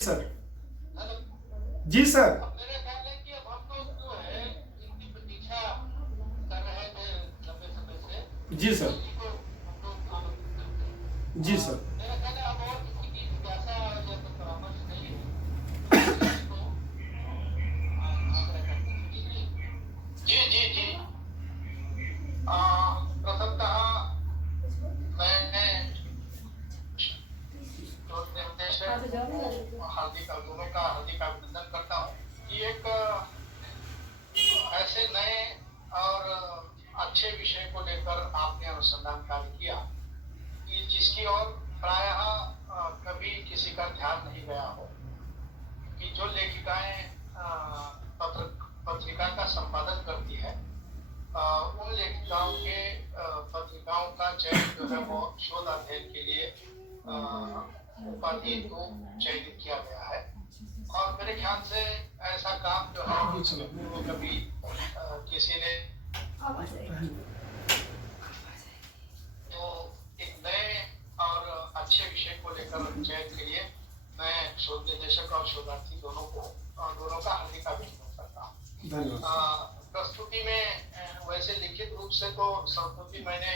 Sir. जी sir. मेरा ख्याल है कि अब हम लोग जो है इनकी प्रतीक्षा कर रहे थे लंबे समय से। जी सर। इसी को हम लोग आमंत्रित करते हैं। जी सर। मेरा ख्याल है अब और किसी की जिज्ञासा या तो परामर्श नहीं है, तो हम इसी को आग्रह करते हैं। जी जी जी। प्रथमतः मैं हार्दिक दोनों का हार्दिक अभिनंदन करता हूँ कि एक ऐसे नए और अच्छे विषय को लेकर आपने अनुसंधान कार्य किया कि जिसकी ओर प्रायः कभी किसी का ध्यान नहीं गया हो, कि जो लेखिकाएं पत्रिका का संपादन करती है, उन लेखिकाओं के पत्रिकाओं का चयन जो है वो शोध अध्ययन के लिए उपाधि को चयनित किया गया है। और मेरे ख्याल से ऐसा काम जो है वो कभी किसी ने तो एक नए और अच्छे विषय को लेकर चयन के लिए मैं शोध निदेशक और शोधार्थी दोनों का हार्दिक अभिनंदन करता हूँ। प्रस्तुति में वैसे लिखित रूप से तो संस्तुति मैंने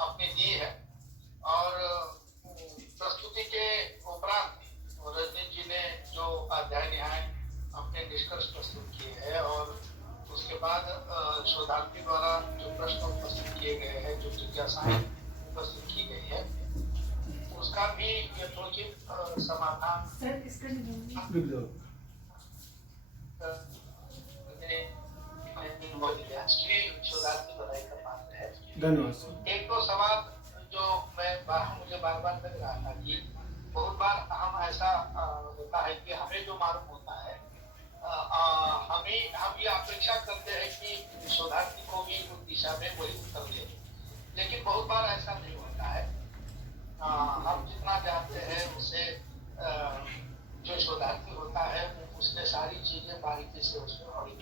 अपनी दी है, और प्रस्तुति के उपरांत रजनीश जी ने जो अध्याय निहाय अपने निष्कर्ष प्रस्तुत किए हैं, और उसके बाद शोधार्थी द्वारा जो प्रश्न उपस्थित किए गए हैं, जो जिज्ञासाएं उपस्थित की गई है, उसका भी यथोचित समाधान शोधार्थी बनाई कर पाते हैं। धन्यवाद। एक तो सवाल जो मुझे बार बार लग रहा था कि बहुत बार हम ऐसा होता है कि हमें जो मालूम होता है हम ये अपेक्षा करते हैं कि शोधार्थी को भी उस दिशा में वही उत्तर दे, लेकिन बहुत बार ऐसा नहीं होता है। हम जितना जानते हैं उससे जो शोधार्थी होता है उसने सारी चीजें बारीकी से उसमें पढ़ी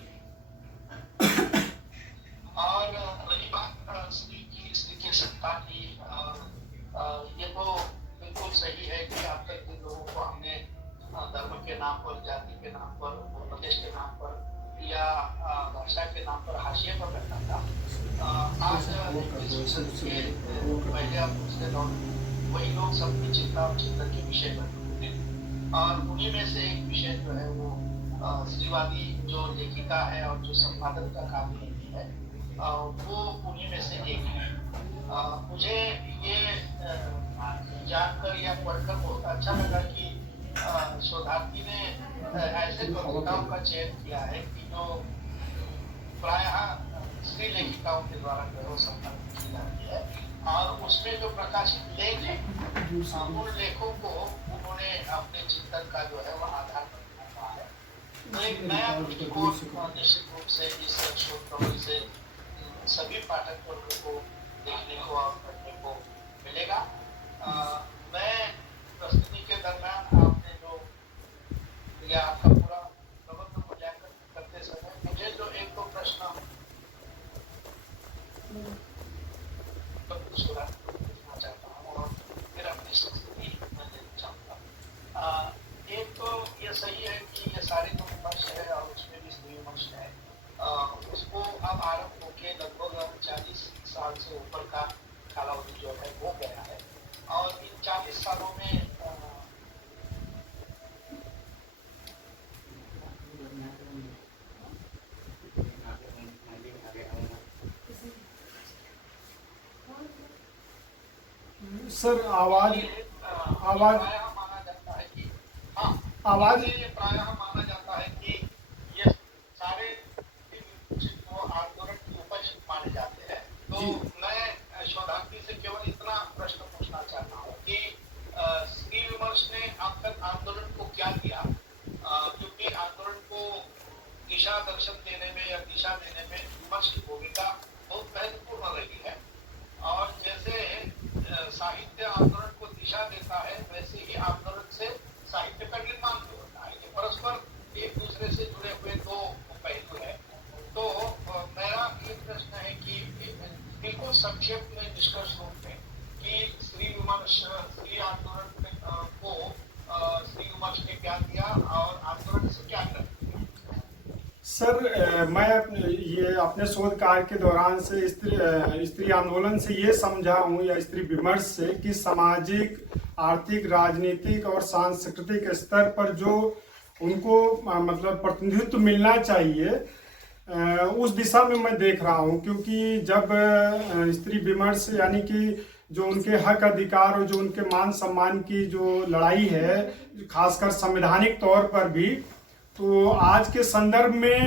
और रही बात स्त्री की सत्ता की, ये तो बिल्कुल सही है कि अब तक जिन लोगों को हमने धर्म के नाम पर, जाति के नाम पर, उपदेश के नाम पर या भाषा के नाम पर हाशिए पर रखा था, आज पहले अब दूसरे दौर वही लोग सबकी चिंता और चिंतन के विषय बने, और उन्हीं में से एक विषय जो है वो स्त्रीवादी जो लेखिका है और जो संपादन का काम करती है, वो उन्हीं में से एक है। मुझे ये जानकर या पढ़कर बहुत अच्छा लगा कि शोधार्थी ने ऐसे पत्रिकाओं का चयन किया है कि जो प्रायः स्त्री लेखिकाओं के द्वारा जो है वो संपादित की जाती है, और उसमें जो प्रकाशित लेख है उन लेखों को उन्होंने अपने चिंतन का जो है वह आधार बनाया है। तो एक नया दृष्टिकोण निश्चित रूप से इस शोध प्रबंध से सभी पाठक वर्गों को देखने को और पढ़ने को मिलेगा। मैं प्रस्तुति के दरम्यान आपने जो या आपका पूरा प्रबंध मूल्यांकन करते समय मुझे जो एक दो प्रश्न पूछना चाहता हूँ और फिर अपनी संस्कृति में लेना चाहूँगा। एक तो ये सही है कि ये सारे जो विमर्श है और उसमें भी स्त्री विमर्श है, उसको अब आरंभ होके लगभग 40 साल से ऊपर का कालावधि जो है हो गया है, और इन 40 सालों में सर आवाज माना जाता है कि आवाज ये प्रायः माना जाता है कि ये सारे आंदोलन की उपज माने जाते हैं। तो मैं शोधार्थी से केवल इतना प्रश्न पूछना चाहता हूँ कि स्त्री विमर्श ने अब तक आंदोलन को क्या दिया, क्योंकि आंदोलन को दिशा दर्शन देने में या दिशा देने में विमर्श की भूमिका बहुत महत्वपूर्ण रही है, और जैसे साहित्य आंदोलन को दिशा देता है वैसे ही आंदोलन से साहित्य का निर्माण भी होता है। ये परस्पर एक दूसरे से जुड़े हुए दो पहलू है। तो मेरा ये प्रश्न है कि बिल्कुल संक्षेप में निष्कर्ष रूप में कि स्त्री विमर्श, स्त्री आंदोलन को स्त्री विमर्श आपने क्या दिया और आंदोलन से क्या कर? सर मैं ये अपने शोध कार्य के दौरान से स्त्री आंदोलन से ये समझा हूँ या स्त्री विमर्श से कि सामाजिक, आर्थिक, राजनीतिक और सांस्कृतिक स्तर पर जो उनको मतलब प्रतिनिधित्व मिलना चाहिए, उस दिशा में मैं देख रहा हूँ। क्योंकि जब स्त्री विमर्श यानी कि जो उनके हक अधिकार और जो उनके मान सम्मान की जो लड़ाई है, खासकर संवैधानिक तौर पर भी, तो आज के संदर्भ में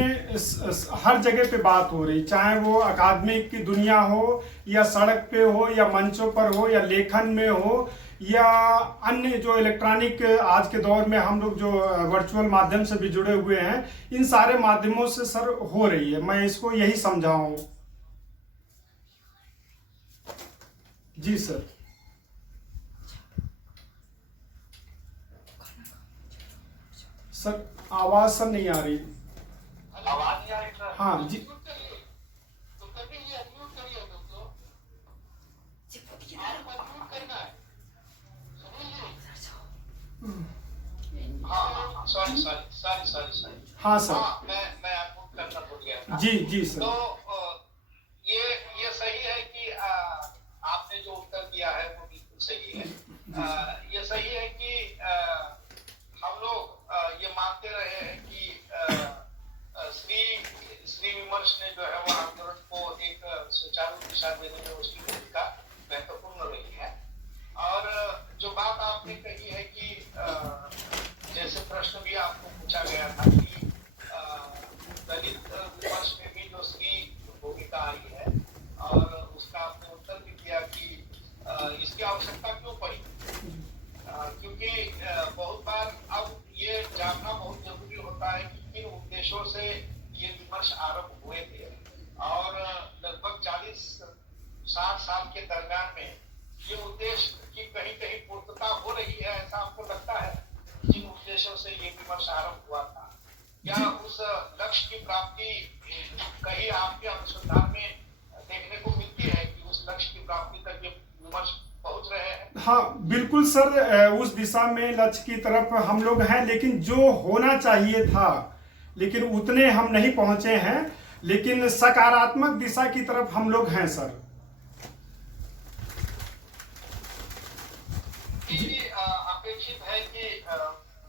हर जगह पे बात हो रही, चाहे वो अकादमिक की दुनिया हो या सड़क पे हो या मंचों पर हो या लेखन में हो या अन्य जो इलेक्ट्रॉनिक आज के दौर में हम लोग जो वर्चुअल माध्यम से भी जुड़े हुए हैं, इन सारे माध्यमों से सर हो रही है। मैं इसको यही समझाऊं। जी सर। सर आवाज सर नहीं आ रही। आवाज नहीं आ रही सर? हाँ जी। तो कभी ये अनम्यूट करिए दोस्तों। आपको अनम्यूट करना है। हाँ, सॉरी। हाँ सर। हाँ, मैं आपको करना भूल गया था। जी सर। तो ये सही है कि आपने जो उत्तर दिया है वो बिल्कुल सही है। ये सही है कि हम लोग ये मानते रहे हैं कि श्री विमर्श ने जो है वो आंदोलन को एक सुचारू दिशा देने में उसकी भूमिका महत्वपूर्ण रही है। और जो बात आपने कही है कि जैसे प्रश्न भी आपको पूछा गया था कि दलित विमर्श में भी जो श्री भूमिका आई है, और उसका आपने उत्तर भी दिया कि इसकी आवश्यकता क्यों पड़ी। क्योंकि बहुत बार अब ये जानना बहुत जरूरी होता है कि किन उद्देश्यों से ये विमर्श आरंभ हुए थे, और लगभग 40-60 साल के दरम्यान में ये उद्देश्य की कहीं कहीं पूर्तता हो रही है, ऐसा आपको लगता है? जिन उद्देश्यों से ये विमर्श आरंभ हुआ था, क्या उस लक्ष्य की प्राप्ति कहीं आपके अनुसंधान में देखने को मिलती है कि उस लक्ष्य की प्राप्ति तक ये विमर्श पहुंच रहे हैं? हाँ बिल्कुल सर, उस दिशा में लक्ष्य की तरफ हम लोग हैं, लेकिन जो होना चाहिए था लेकिन उतने हम नहीं पहुंचे हैं, लेकिन सकारात्मक दिशा की तरफ हम लोग हैं सर। अपेक्षित है कि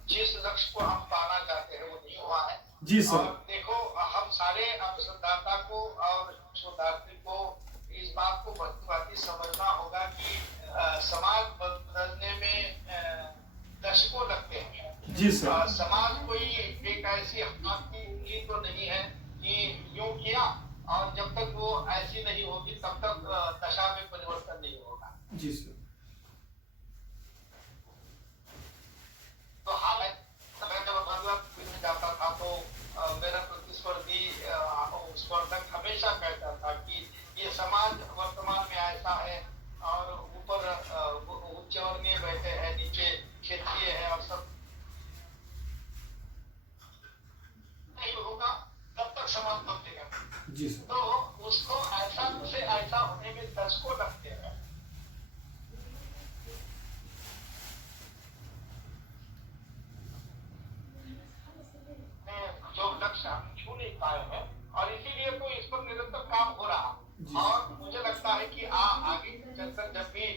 जिस लक्ष्य को हम पाना चाहते हैं वो नहीं हुआ है। जी सर। और देखो, हम सारे अनुसंधाता को और शोधार्थी को इस बात को भांति समझना होगा कि समाज बदलने में दशकों लगते हैं। जी सर। समाज कोई एक ऐसी हाथ की उंगली तो नहीं है कि यूं किया और जब तक वो ऐसी नहीं होगी तब तक दशा में परिवर्तन नहीं होगा। जी सर। तो हाल है, मैं जब भगवत में जाता था तो मेरा प्रतिस्पर्धी स्पर्धक हमेशा कहता था कि ये समाज वर्तमान में ऐसा है, और ऊपर उच्च वर्गीय बैठे हैं, नीचे क्षेत्रीय है, और सब नहीं होगा तब तक समाज बदलेगा। जी सर। तो उसको ऐसा से ऐसा होने में दशकों लगते हैं। जो लक्ष्य हम छू नहीं पाए हैं, और इसीलिए तो इस पर निरंतर काम हो रहा है। और मुझे लगता है कि आगे चलकर जब भी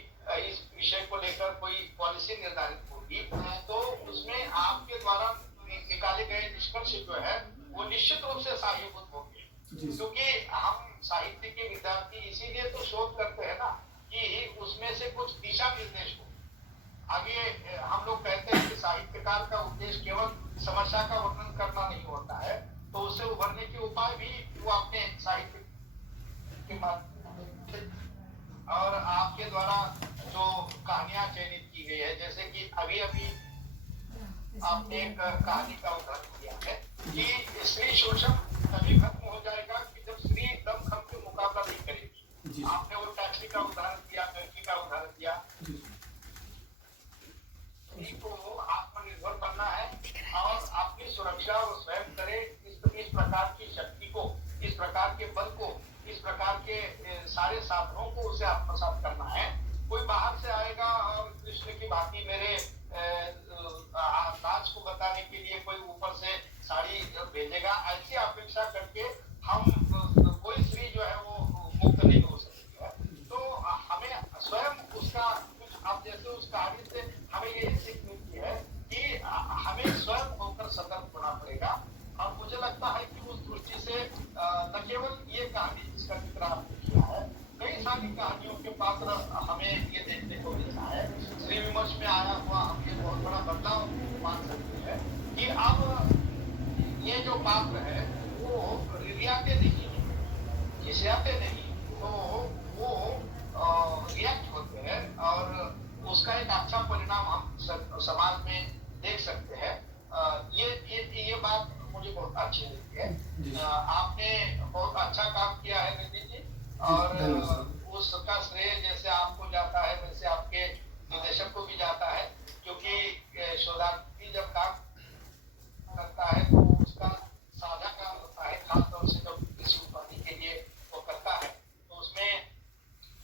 इस विषय को लेकर कोई पॉलिसी निर्धारित होगी तो उसमें आपके द्वारा निकाले गए निष्कर्ष जो है वो निश्चित रूप से सहायभूत होंगे। क्योंकि हम साहित्य के विद्यार्थी इसीलिए तो शोध करते हैं ना, कि उसमें से कुछ दिशा निर्देश हो। आगे हम लोग कहते हैं कि साहित्यकार का उद्देश्य केवल समस्या का वर्णन करना नहीं होता है, तो उससे उभरने के उपाय भी वो अपने साहित्य के माध्यम और आपके द्वारा जो कहानियां चयनित की गई है, जैसे कि अभी आपने एक कहानी का उदाहरण दिया है कि स्त्री शोषण तभी खत्म हो जाएगा कि जब स्त्री दमखम के मुकाबला नहीं करेगी। आपने वो टैक्सी का उदाहरण दिया, लड़की का उदाहरण दिया। को आत्मनिर्भर बनना है और अपनी सुरक्षा वो स्वयं करे। इस प्रकार की शक्ति को, इस प्रकार के बल को, इस प्रकार के सारे साधनों को उसे आत्मसात करना है। कोई बाहर से आएगा और कृष्ण की भांति मेरे नाच को लिए कोई ऊपर से साड़ी भेजेगा, ऐसी अपेक्षा करके हम कोई स्त्री जो है वो मुक्त नहीं हो सकती है। तो हमें स्वयं उसका कुछ, अब जैसे उस कहानी से हमें यही सीख मिलती है कि हमें स्वयं होकर सतर्क होना पड़ेगा। और मुझे लगता है कि उस दृष्टि से न केवल ये कहानी जिसका जिक्र आपने किया है, कई सारी कहानियों के पात्र हमें ये देखने को मिलता है। श्री विमर्श में आया हुआ हम ये बहुत बड़ा बदलाव मान सकते हैं कि अब ये जो पात्र है वो रियाते नहीं है, खिसियाते नहीं, तो वो रिएक्ट होते हैं और उसका एक अच्छा परिणाम हम समाज में देख सकते हैं। ये बात मुझे बहुत अच्छी लगी है। आपने बहुत अच्छा काम किया है नितिन जी, और उसका श्रेय जैसे आपको जाता है वैसे आपके निर्देशक को भी जाता है, क्योंकि शोधार्थी जब काम करता है तो उसका साझा काम होता है, खासतौर से जब किसी उपाधि के लिए वो करता है तो उसमें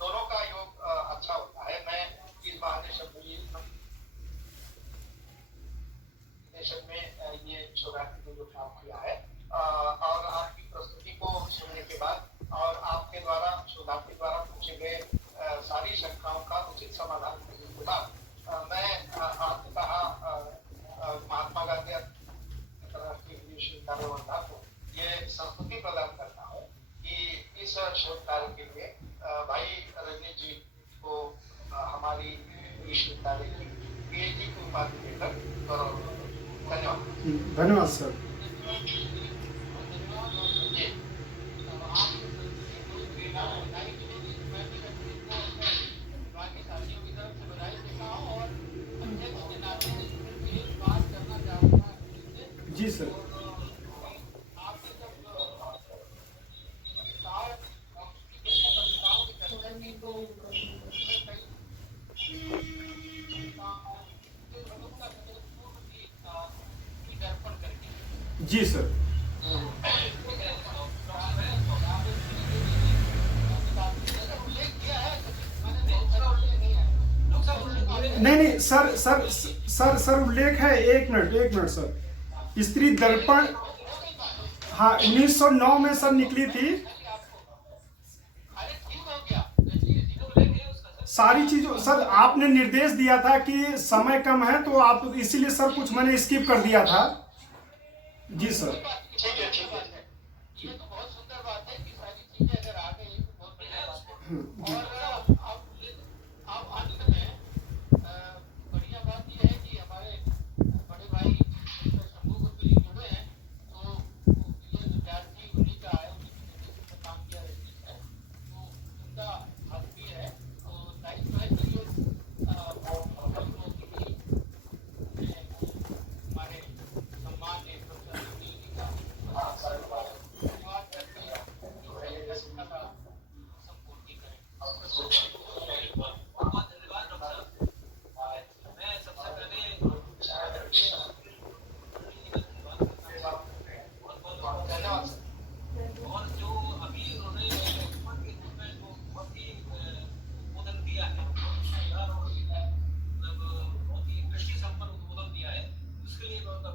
दोनों का योग अच्छा होता है। मैं इस बहाने शब्द में ये शोधार्थी ने जो काम किया है और आपकी प्रस्तुति को सुनने के बाद और आपके द्वारा शोधार्थी द्वारा पूछे गए सारी शंकाओं का उचित समाधान करने के बाद मैं अंततः महात्मा गांधी अंतर्राष्ट्रीय विश्वविद्यालय वर्धा को ये संस्तुति प्रदान करता हूँ कि इस शोध कार्य के लिए भाई रजनीश जी को हमारी विश्वविद्यालय की पीएचडी की उपाधि देकर गौरव। धन्यवाद। धन्यवाद सर। जी सर। जी सर। नहीं सर सर सर सर उल्लेख है, एक मिनट सर। स्त्री दर्पण, हाँ 1909 में सर निकली थी सारी चीजों। सर आपने निर्देश दिया था कि समय कम है तो आप इसीलिए सर कुछ मैंने स्किप कर दिया था। जी सर। ये तो बहुत सुंदर बात है कि सारी चीजें अगर आ गई तो बहुत बढ़िया बात है। और अब अंत में बढ़िया बात ये है कि हमारे बड़े भाई शंभू गुप्त जी जुड़े हैं, तो ये विद्यार्थी उन्हीं का है, उन्हीं के काम किया है, तो उनका हक भी है, तो दायित्व है कि हमारे सम्मान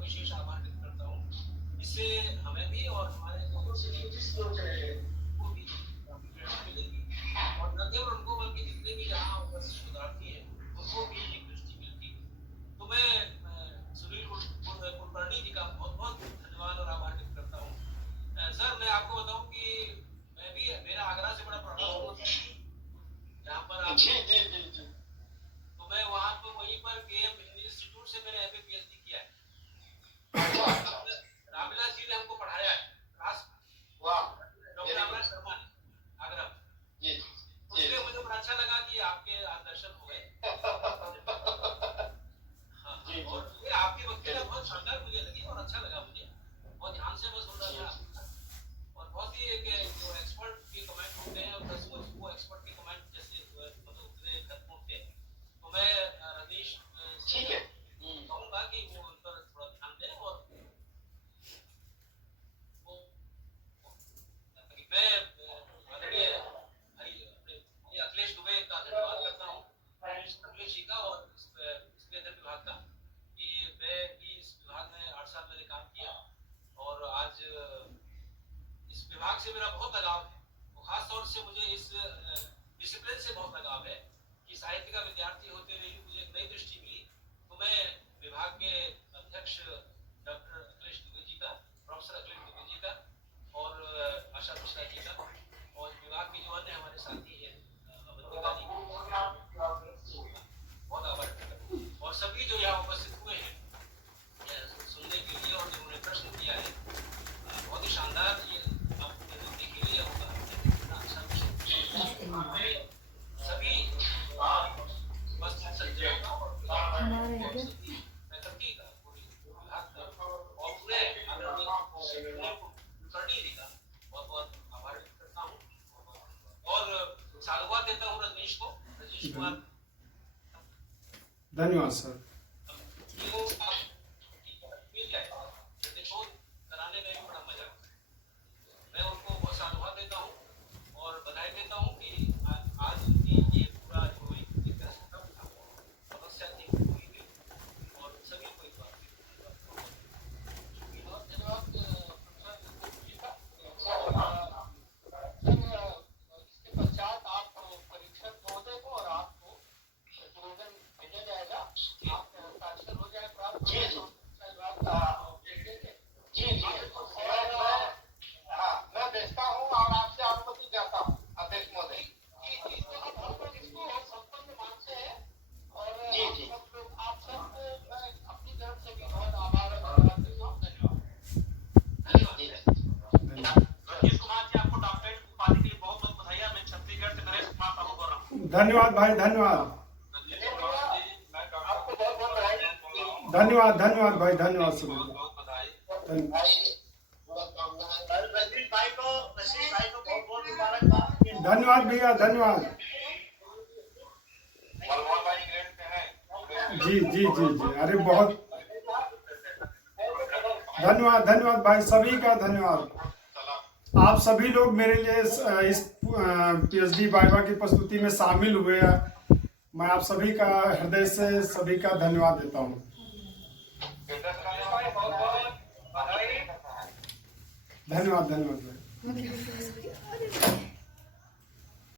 विशेष आभार व्यक्त करता हूँ। इससे हमें भी और हमारे को भी मिलेगी, और न केवल उनको बल्कि जितने भी यहाँ उपस्थित शोधार्थी हैं उनको भी एक दृष्टि मिलती। तो मैं सुनील कुलकर्णी जी का बहुत बहुत धन्यवाद और आभार व्यक्त करता हूँ। सर मैं आपको बताऊँ कि मैं भी, मेरा आगरा से बड़ा प्रभाव जहाँ पर आप, तो मैं वहाँ पर वहीं पर केएम इंस्टीट्यूट से मैंने एमए पीएचडी किया है। रामविलास जी ने हमको पढ़ाया है क्लास, डॉक्टर रामविलास शर्मा ने आगरा में। उसके मुझे बड़ा अच्छा लगा कि आपके दर्शन हो गए। हाँ, और आपकी वक्तव्य बहुत शानदार मुझे लगी और अच्छा लगा मुझे, बहुत ध्यान से मैं सुन रहा था, और बहुत ही एक जो एक्सपर्ट के कमेंट होते हैं और वो एक्सपर्ट के कमेंट जैसे मतलब उतने खत्म थे, तो मैं रजनीश से कहूँगा कि वो मेरा बहुत लगाव है, खास तौर से मुझे इस डिसिप्लिन से बहुत लगाव है कि साहित्य का विद्यार्थी होते हुए मुझे एक नई दृष्टि मिली। तो मैं विभाग के अध्यक्ष डॉक्टर अखिलेश दुबे जी का, प्रोफेसर अखिलेश दुबे जी का और आशा मिश्रा जी का और विभाग के जो अन्य हमारे साथी हैं अवंतिका जी, बहुत आभार व्यक्त करता हूं। और सभी जो यहाँ उपस्थित हुए हैं सुनने के लिए और जिन्होंने प्रश्न किया है, बहुत ही शानदार ये आपने देख ही लिया होगा कितना अच्छा विषय। सभी उपस्थित सज्जनों फैकल्टी का, पूरी विभाग का और पूरे आदरणीय कुलकर्णी जी का बहुत बहुत आभार व्यक्त करता हूँ और साधुवाद देता हूँ रजनीश को, रजनीश कुमार। धन्यवाद सर। कराने में भी बड़ा मजा आता है। मैं उनको बहुत साधुवाद देता हूँ और बधाई देता हूँ कि आज उनकी ये पूरा जो एक तरह से कम था समस्या थी पूरी हुई और सभी को एक बार धन्यवाद। इसके पश्चात आप परीक्षक महोदय को और आपको निवेदन भेजा जाएगा, आप हस्ताक्षर हो जाए प्राप्त। जी मैं भेजता हूँ और आपसे अनुमति चाहता हूँ अध्यक्ष महोदय। इसको संपन्न मानते हैं और जी आप सबको मैं अपनी तरफ से भी बहुत आभार देता हूँ। धन्यवाद। रजनीश कुमार जी, आपको डॉक्टरेट पाने के लिए बहुत बहुत बधाई। मैं छत्तीसगढ़ से नरेश कुमार साहू बोल रहा हूँ। धन्यवाद भाई, धन्यवाद। आपको बहुत बहुत बधाई। धन्यवाद धन्यवाद भाई, धन्यवाद सभी को। रजनीश भाई को बहुत बहुत मुबारकबाद। धन्यवाद भैया, धन्यवाद। जी जी जी जी, अरे बहुत धन्यवाद, धन्यवाद भाई, सभी का धन्यवाद। आप सभी लोग मेरे लिए इस पीएचडी वाइवा की प्रस्तुति में शामिल हुए हैं। मैं आप सभी का हृदय से सभी का धन्यवाद देता हूँ। धन्यवाद धन्यवाद भाई।